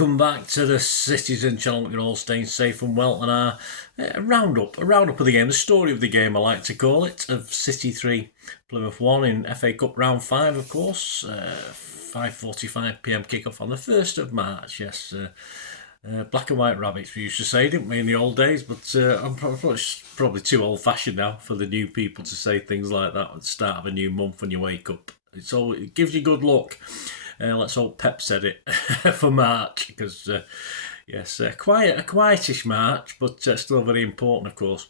Welcome back to the Citizen channel. You're all staying safe and well, and our roundup of the game, the story of the game, I like to call it, of City 3, Plymouth 1 in FA Cup round 5, of course. 5:45 p.m. kickoff on the 1st of March. Yes, black and white rabbits, we used to say, didn't we, in the old days? But I'm probably too old-fashioned now for the new people to say things like that at the start of a new month when you wake up. It gives you good luck. Let's hope Pep said it for March, because yes, a quietish March, but still very important, of course.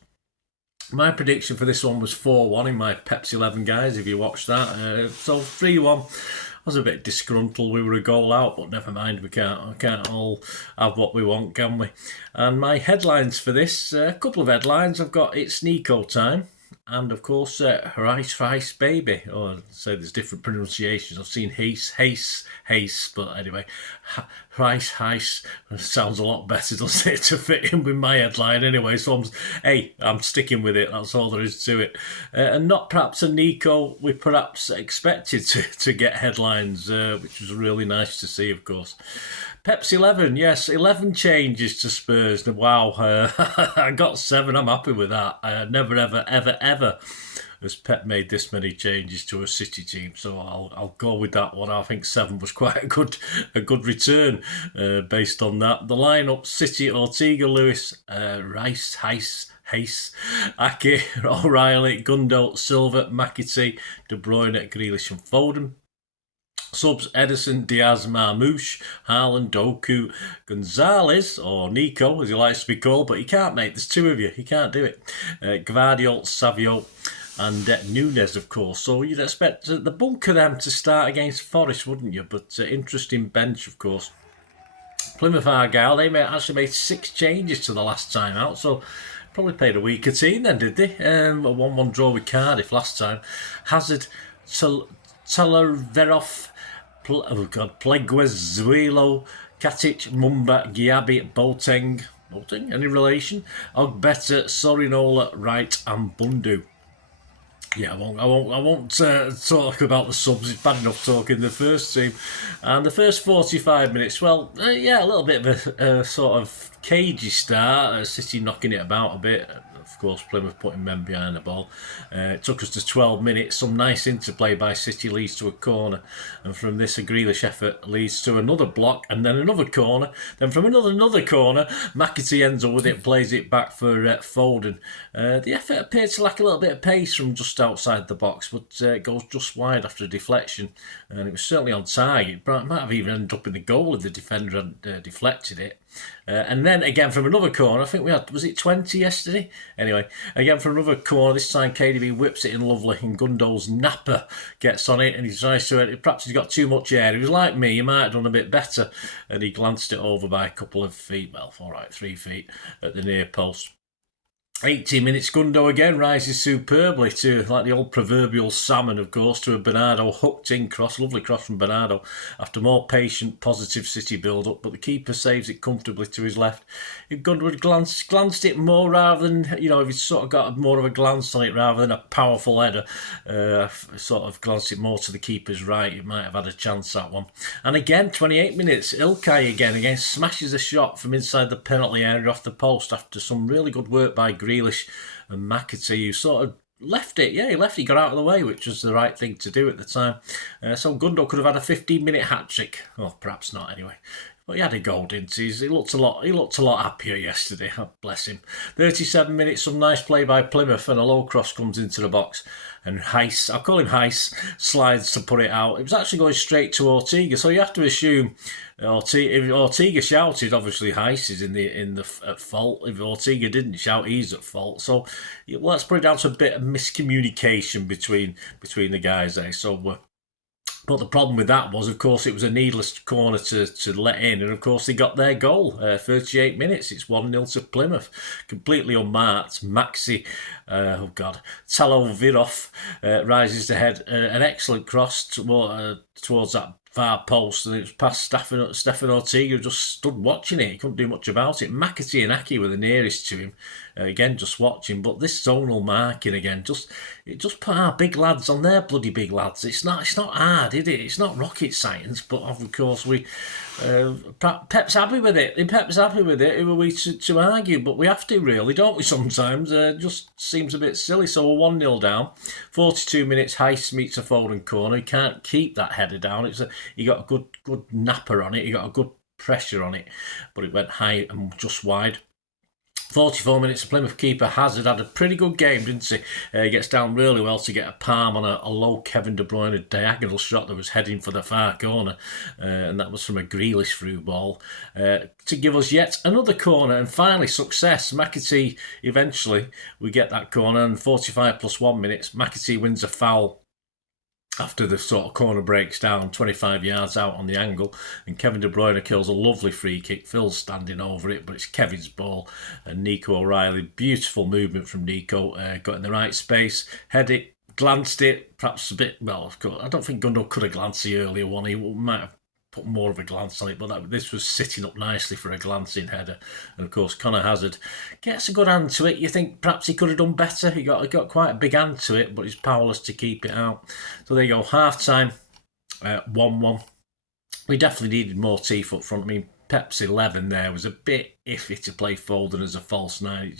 My prediction for this one was 4-1 in my Pep's 11, guys, if you watched that. So 3-1. I was a bit disgruntled. We were a goal out, but never mind. We can't all have what we want, can we? And my headlines for this, a couple of headlines. I've got It's Nico time. And of course, Reis baby. Or say there's different pronunciations. I've seen Reis, but anyway, Reis sounds a lot better, doesn't it, to fit in with my headline anyway. So I'm sticking with it. That's all there is to it. And not perhaps a Nico we perhaps expected to get headlines, which was really nice to see, of course. Pep's 11, yes, 11 changes to Spurs. Wow, I got 7. I'm happy with that. Never, ever has Pep made this many changes to a City team, so I'll go with that one. I think 7 was quite a good return based on that. The lineup: City: Ortega, Lewis, Reis, Hayes, Ake, O'Reilly, Gundo, Silva, McAtee, De Bruyne, Grealish and Foden. Subs: Ederson, Diaz, Marmoush, Haaland, Doku, Gonzalez, or Nico, as he likes to be called, but he can't, mate. There's 2 of you. He can't do it. Gvardiol, Savio, and Nunes, of course. So you'd expect the bulk of them to start against Forest, wouldn't you? But interesting bench, of course. Plymouth Argyle, they actually made 6 changes to the last time out, so probably played a weaker team then, did they? A 1-1 draw with Cardiff last time. Hazard, Talaverov, Pleguezuelo, Katic, Mumba, Giabi, Boateng, any relation? Ogbeta, Sorinola, Wright and Bundu. Yeah, I won't talk about the subs. It's bad enough talking the first team. And the first 45 minutes, well, yeah, a little bit of a sort of cagey start. City knocking it about a bit. Of course, Plymouth putting men behind the ball. It took us to 12 minutes. Some nice interplay by City leads to a corner. And from this, a Grealish effort leads to another block and then another corner. Then from another corner, McAtee ends up with it, plays it back for Foden. The effort appeared to lack a little bit of pace from just outside the box, but it goes just wide after a deflection. And it was certainly on target. It might have even ended up in the goal if the defender had deflected it. And then again from another corner, I think we had, was it 20 yesterday? Anyway, again from another corner, this time KDB whips it in lovely, and Gundo's napper gets on it, and he tries to, perhaps he's got too much air. He was like me, he might have done a bit better, and he glanced it over by a couple of feet, well, all right, 3 feet at the near post. 18 minutes, Gundo again rises superbly to, like the old proverbial salmon, of course, to a Bernardo hooked-in cross. Lovely cross from Bernardo after more patient, positive City build-up, but the keeper saves it comfortably to his left. If Gundo had glanced it more rather than, if he'd sort of got more of a glance on it rather than a powerful header, sort of glanced it more to the keeper's right, he might have had a chance, that one. And again, 28 minutes, Ilkay again smashes a shot from inside the penalty area off the post after some really good work by Grealish and McAtee, who sort of left it. Yeah, he got out of the way, which was the right thing to do at the time. So Gundo could have had a 15-minute hat-trick. Well, perhaps not anyway. But he had a goal, didn't he? He looked a lot happier yesterday. Oh, bless him. 37 minutes, some nice play by Plymouth, and a low cross comes into the box. And Reis, I'll call him Reis, slides to put it out. It was actually going straight to Ortega, so you have to assume if Ortega shouted, obviously Reis is at fault. If Ortega didn't shout, he's at fault. So let's put it down to a bit of miscommunication between the guys there. So. But the problem with that was, of course, it was a needless corner to let in. And, of course, they got their goal. 38 minutes. It's 1-0 to Plymouth. Completely unmarked. Maxi, Talovirov rises ahead. An excellent cross towards that far post, and it was past Stefan Ortega, who just stood watching it. He couldn't do much about it. McAtee and Aki were the nearest to him, again just watching. But this zonal marking again, it just put our big lads on their bloody big lads. It's not hard, is it? It's not rocket science. But of course Pep's happy with it. Pep's happy with it. Who are we to argue? But we have to, really, don't we? Sometimes just seems a bit silly. So we're 1-0 down. 42 minutes. Reis meets a Foden corner. He can't keep that header down. He got a good napper on it. He got a good pressure on it, but it went high and just wide. 44 minutes, Plymouth keeper Hazard had a pretty good game, didn't he? He gets down really well to get a palm on a low Kevin De Bruyne diagonal shot that was heading for the far corner, and that was from a Grealish through ball to give us yet another corner, and finally success. McAtee, eventually, we get that corner, and 45 plus 1 minutes, McAtee wins a foul after the sort of corner breaks down 25 yards out on the angle, and Kevin De Bruyne kills a lovely free kick. Phil's standing over it, but it's Kevin's ball, and Nico O'Reilly, beautiful movement from Nico, got in the right space, head it, glanced it, perhaps a bit, well, of course, I don't think Gundo could have glanced the earlier one. He might have put more of a glance on it, but this was sitting up nicely for a glancing header. And of course, Conor Hazard gets a good hand to it. You think perhaps he could have done better. He got quite a big hand to it, but he's powerless to keep it out. So there you go, half time, 1-1. We definitely needed more teeth up front. I mean, Pep's 11 there was a bit iffy to play Foden as a false nine.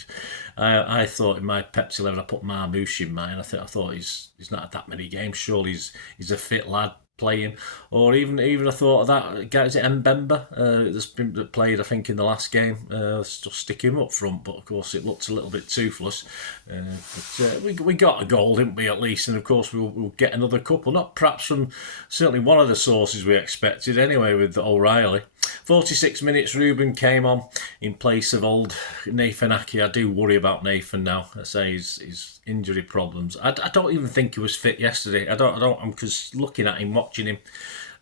I thought in my Pep's 11, I put Marmouche in mine. I thought he's not had that many games. Surely he's a fit lad playing, or even I thought of that guy, is it Mbemba, that's been played I think in the last game, just stick him up front, but of course it looked a little bit toothless, but we got a goal, didn't we, at least, and of course we'll get another couple, not perhaps from certainly one of the sources we expected anyway, with O'Reilly. 46 minutes, Ruben came on in place of old Nathan Aki. I do worry about Nathan now. I say his injury problems. I don't even think he was fit yesterday. I'm because looking at him, watching him,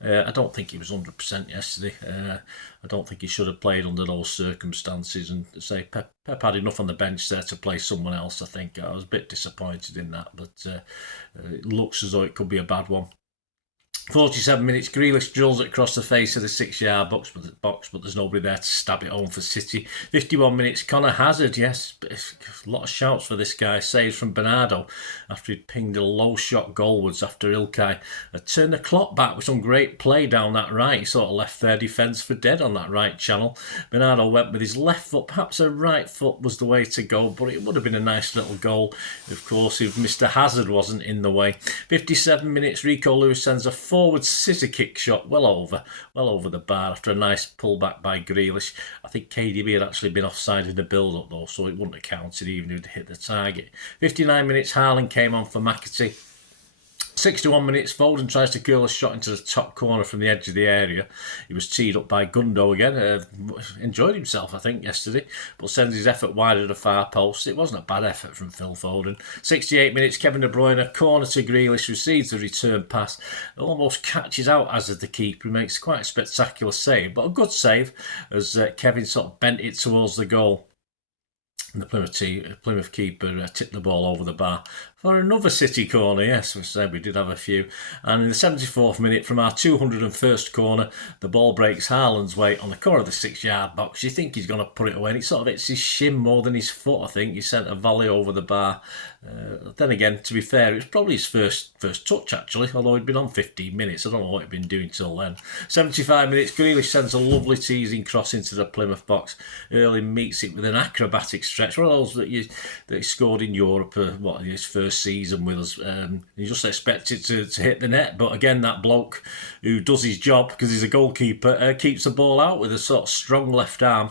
I don't think he was 100% yesterday. I don't think he should have played under those circumstances. And say Pep had enough on the bench there to play someone else. I think I was a bit disappointed in that, but it looks as though it could be a bad one. 47 minutes, Grealish drills it across the face of the 6-yard box, but there's nobody there to stab it home for City. 51 minutes, Conor Hazard, yes, a lot of shouts for this guy. Saves from Bernardo after he'd pinged a low shot goalwards after Ilkay had turned the clock back with some great play down that right. He sort of left their defence for dead on that right channel. Bernardo went with his left foot, perhaps a right foot was the way to go, but it would have been a nice little goal, of course, if Mr. Hazard wasn't in the way. 57 minutes, Rico Lewis sends a forward scissor kick shot well over the bar after a nice pullback by Grealish. I think KDB had actually been offside in the build-up though, so it wouldn't have counted even if it hit the target. 59 minutes, Haaland came on for McAtee. 61 minutes, Foden tries to curl a shot into the top corner from the edge of the area. He was teed up by Gundo again. Enjoyed himself, I think, yesterday, but sends his effort wide of the far post. It wasn't a bad effort from Phil Foden. 68 minutes, Kevin De Bruyne, corner to Grealish, receives the return pass, almost catches out as the keeper. He makes quite a spectacular save, but a good save as Kevin sort of bent it towards the goal. And the Plymouth keeper tipped the ball over the bar for another City corner. Yes, we said we did have a few. And in the 74th minute, from our 201st corner, the ball breaks Haaland's way on the corner of the 6-yard box. You think he's going to put it away, and it sort of hits his shin more than his foot, I think. He sent a volley over the bar. Then again, to be fair, it was probably his first touch, actually, although he'd been on 15 minutes. I don't know what he'd been doing till then. 75 minutes, Grealish sends a lovely teasing cross into the Plymouth box. Early meets it with an acrobatic stretch, one of those that he scored in Europe, his first season with us. You just expect it to hit the net, but again, that bloke who does his job, because he's a goalkeeper, keeps the ball out with a sort of strong left arm.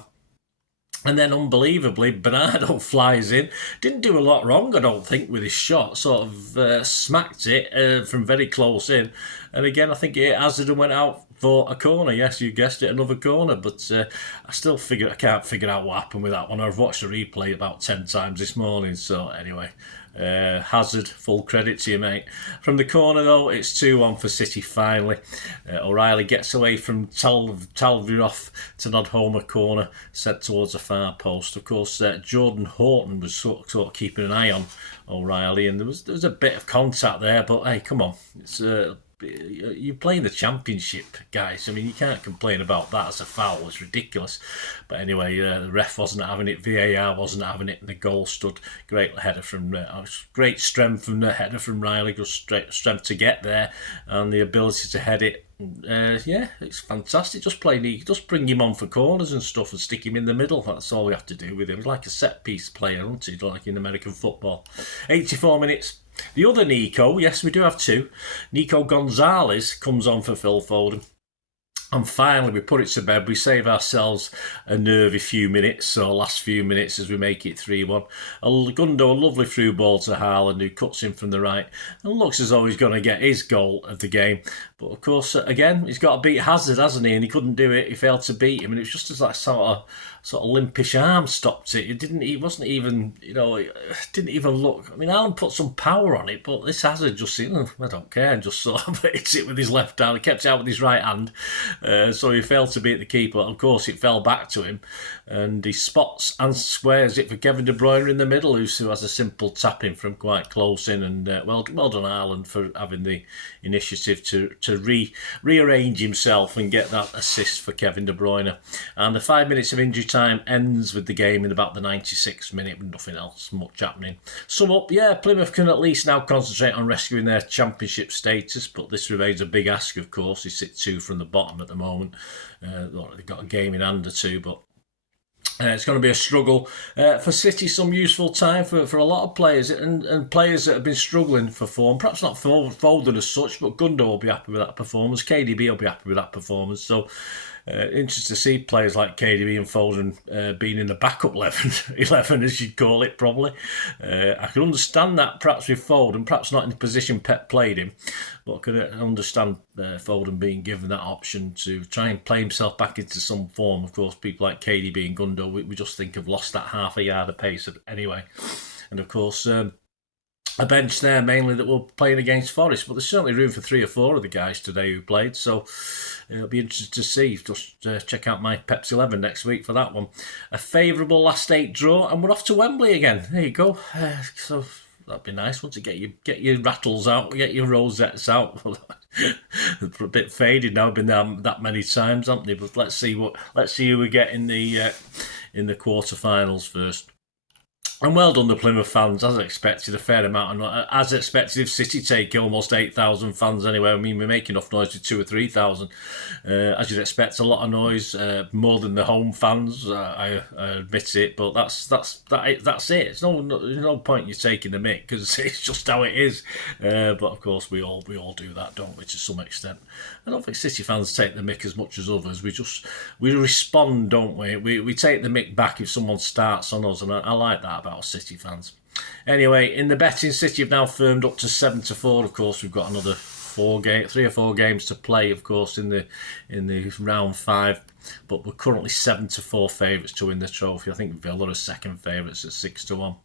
And then, unbelievably, Bernardo flies in. Didn't do a lot wrong, I don't think, with his shot. Sort of smacked it from very close in. And again, I think it hit Hazard and went out for a corner. Yes, you guessed it, another corner. But I can't figure out what happened with that one. I've watched the replay about 10 times this morning. So anyway, Hazard, full credit to you, mate. From the corner, though, it's 2-1 for City finally. O'Reilly gets away from Talvirov to nod home a corner, set towards the far post. Of course, Jordan Horton was sort of keeping an eye on O'Reilly, and there was a bit of contact there, but hey, come on. It's you're playing the championship, guys. I mean, you can't complain about that as a foul. It's ridiculous. But anyway, the ref wasn't having it. VAR wasn't having it. And the goal stood. Great header from great strength from the header from Riley. Good strength to get there, and the ability to head it. Yeah, it's fantastic. Just bring him on for corners and stuff and stick him in the middle. That's all we have to do with him. He's like a set piece player, isn't he? Like in American football. 84 minutes. The other Nico, yes, we do have two. Nico Gonzalez comes on for Phil Foden. And finally, we put it to bed. We save ourselves a nervy few minutes, or last few minutes, as we make it 3-1. Gundo, a lovely through ball to Haaland, who cuts in from the right, and looks as though he's going to get his goal of the game. But of course, again, he's got to beat Hazard, hasn't he? And he couldn't do it. He failed to beat him, and it was just as that sort of limpish arm stopped it. He wasn't even, it didn't even look. I mean, Haaland put some power on it, but this Hazard just said, I don't care, and just sort of hit it with his left hand. He kept it out with his right hand. So he failed to beat the keeper. Of course, it fell back to him, and he spots and squares it for Kevin De Bruyne in the middle, who has a simple tap in from quite close in. And well done, Haaland, for having the initiative to rearrange himself and get that assist for Kevin De Bruyne. And the 5 minutes of injury time ends with the game in about the 96th minute, with nothing else much happening. Sum up, yeah, Plymouth can at least now concentrate on rescuing their championship status, but this remains a big ask, of course. They sit 2 from the bottom at the moment. They've got a game in hand or two, but it's going to be a struggle. For City, some useful time for a lot of players, and players that have been struggling for form. Perhaps not Foden as such, but Gundo will be happy with that performance. KDB will be happy with that performance. So interesting to see players like KDB and Foden being in the backup 11 as you'd call it, probably. I can understand that perhaps with Foden, perhaps not in the position Pep played him, but I can understand Foden being given that option to try and play himself back into some form. Of course, people like KDB and Gundo, we just think have lost that half a yard of pace anyway. And of course, a bench there mainly that were playing against Forest, but there's certainly room for 3 or 4 of the guys today who played, so it'll be interesting to see. Just check out my Pepsi 11 next week for that one. A favourable last 8 draw, and we're off to Wembley again. There you go. So that'd be nice, wouldn't it? Get your rattles out, get your rosettes out. They're a bit faded now, been there that many times, haven't they? But let's see who we get in the quarterfinals first. And well done, the Plymouth fans, as expected, a fair amount. And as expected, if City take almost 8,000 fans anyway, I mean, we make enough noise with 2,000 or 3,000. As you'd expect, a lot of noise, more than the home fans. I admit it, but that's it. There's no point you taking the mick, because it's just how it is. But of course, we all do that, don't we, to some extent. I don't think City fans take the mick as much as others. We respond, don't we? We take the mick back if someone starts on us, and I like that about City fans. Anyway, in the betting, City have now firmed up to 7-4. Of course, we've got another 3 or 4 games to play, of course, in the round 5. But we're currently 7-4 favourites to win the trophy. I think Villa are second favourites at 6-1.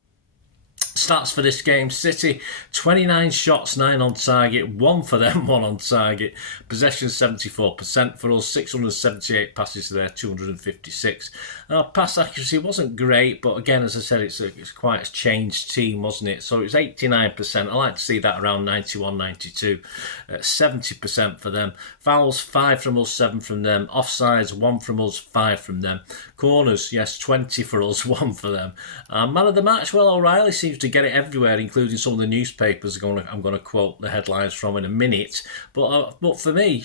Stats for this game: City 29 shots, 9 on target, 1 for them, 1 on target. Possession 74% for us, 678 passes to their 256. Our pass accuracy wasn't great, but again, as I said, it's quite a changed team, wasn't it? So it was 89%. I like to see that around 91, 92. 70% for them. Fouls 5 from us, 7 from them. Offsides 1 from us, 5 from them. Corners, yes, 20 for us, 1 for them. Man of the match, well, O'Reilly seems to get it everywhere, including some of the newspapers. I'm going to quote the headlines from in a minute. But for me,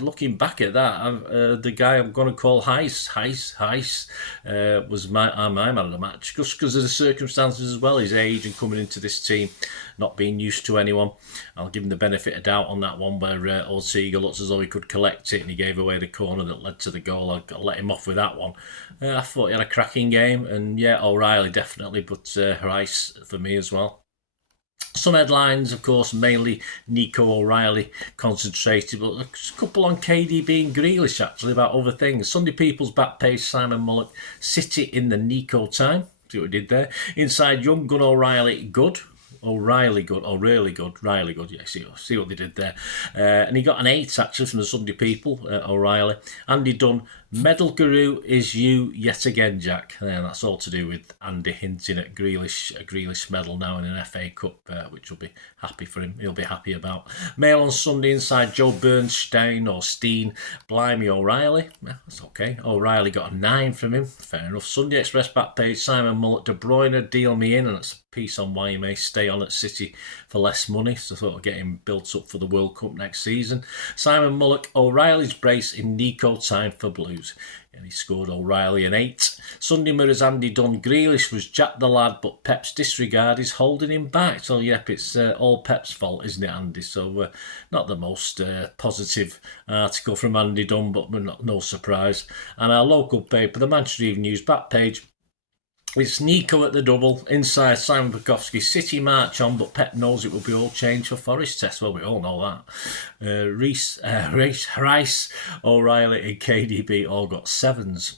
looking back at that, the guy I'm going to call Reis was my man of the match, just because of the circumstances as well, his age and coming into this team, not being used to anyone. I'll give him the benefit of doubt on that one, where Ortega looks as though he could collect it and he gave away the corner that led to the goal. I'll let him off with that one. I thought he had a cracking game, and yeah, O'Reilly definitely, but Reis for me as well. Some headlines, of course, mainly Nico O'Reilly concentrated, but a couple on KDB and Grealish, actually, about other things. Sunday People's back page, Simon Mullock, City in the Nico time. See what he did there. Inside, Young Gun O'Reilly, good. O'Reilly good, oh really good, Riley good, yeah, see what they did there. And he got an 8 actually from the Sunday People, O'Reilly. Andy Dunn, Medal guru is you yet again, Jack. And that's all to do with Andy hinting at a Grealish medal now in an FA Cup, which will be happy for him. He'll be happy about. Mail on Sunday inside Joe Bernstein or Steen. Blimey O'Reilly. That's okay. O'Reilly got a 9 from him. Fair enough. Sunday Express back page. Simon Mullet, De Bruyne, deal me in. And it's a piece on why he may stay on at City for less money. So sort of get him built up for the World Cup next season. Simon Mullock, O'Reilly's brace in Nico time for Blues. And he scored O'Reilly an 8. Sunday Mirror's Andy Dunn. Grealish was Jack the lad, but Pep's disregard is holding him back. So, yep, it's all Pep's fault, isn't it, Andy? So, not the most positive article from Andy Dunn, but no surprise. And our local paper, the Manchester Evening News back page, it's Nico at the double, inside Simon Bukowski, City march on, but Pep knows it will be all changed for Forest test. Well, we all know that. Reis, O'Reilly and KDB all got 7s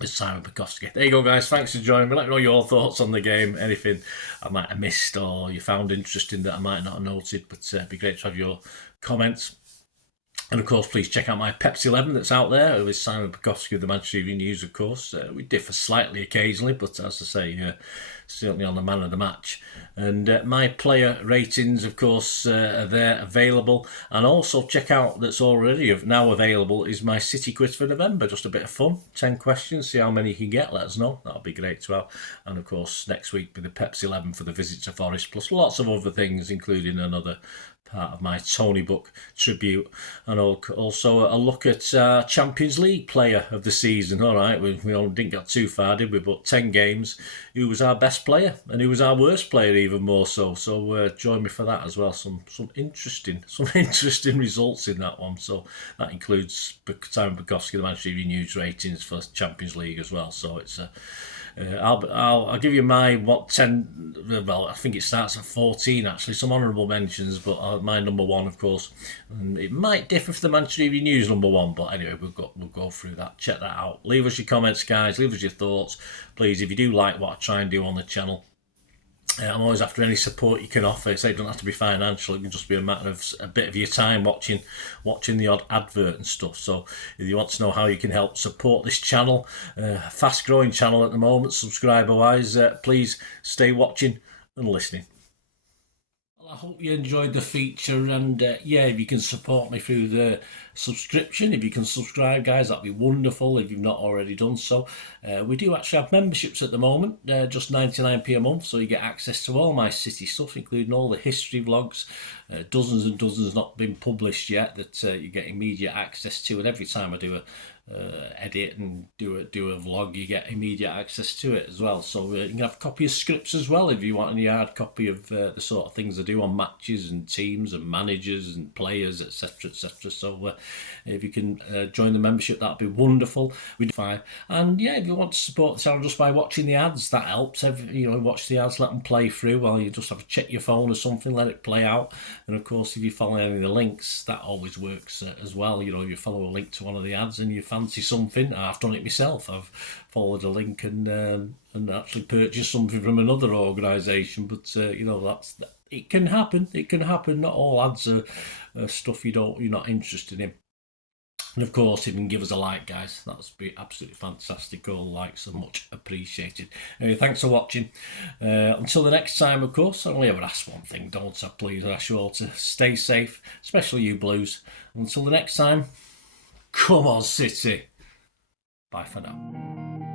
with Simon Bukowski. There you go, guys. Thanks for joining me. Let me know your thoughts on the game, anything I might have missed or you found interesting that I might not have noted, but it'd be great to have your comments. And of course, please check out my Pepsi 11 that's out there with Simon Bukowski of the Manchester Evening News, of course. We differ slightly occasionally, but as I say, certainly on the man of the match. And my player ratings, of course, are there available. And also check out, that's already now available, is my City quiz for November. Just a bit of fun, 10 questions, see how many you can get, let us know. That'll be great to have. And of course, next week with the Pepsi 11 for the visit to Forest, plus lots of other things, including another part of my Tony Book tribute, and also a look at Champions League player of the season. All right, we didn't get too far, did we? But 10 games, who was our best player and who was our worst player, even more so. So join me for that as well. Some interesting results in that one. So that includes Simon Bukowski, the Manchester Evening News ratings for Champions League as well. So it's I'll give you my 10. Well, I think it starts at 14 actually. Some honourable mentions, but my number 1, of course. And it might differ for the Manchester Evening News number 1, but anyway, we'll go through that. Check that out. Leave us your comments, guys. Leave us your thoughts, please. If you do like what I try and do on the channel, I'm always after any support you can offer. So it doesn't have to be financial. It can just be a matter of a bit of your time watching the odd advert and stuff. So if you want to know how you can help support this channel, fast growing channel at the moment, subscriber wise, please stay watching and listening. I hope you enjoyed the feature, and if you can support me through the subscription, if you can subscribe, guys, that'd be wonderful if you've not already done so. We do actually have memberships at the moment, just 99p a month, so you get access to all my City stuff, including all the history vlogs, dozens and dozens not been published yet that you get immediate access to, and every time I do a edit and do a vlog, you get immediate access to it as well. So you can have a copy of scripts as well if you want any hard copy of the sort of things I do on matches and teams and managers and players, etc, etc. So if you can join the membership, that'd be wonderful. We'd fine. And if you want to support the channel just by watching the ads, that helps. Watch the ads, let them play through while you just have to check your phone or something, let it play out. And of course, if you follow any of the links, that always works as well. You follow a link to one of the ads and you fancy something. I've done it myself. I've followed a link and actually purchased something from another organisation. But it can happen. It can happen. Not all ads are stuff you're not interested in. And of course, if you can give us a like, guys, that would be absolutely fantastic. All likes are much appreciated. Anyway, thanks for watching. Until the next time, of course, I only ever ask one thing, don't I? Please, I ask you all to stay safe, especially you Blues. Until the next time, come on, City. Bye for now.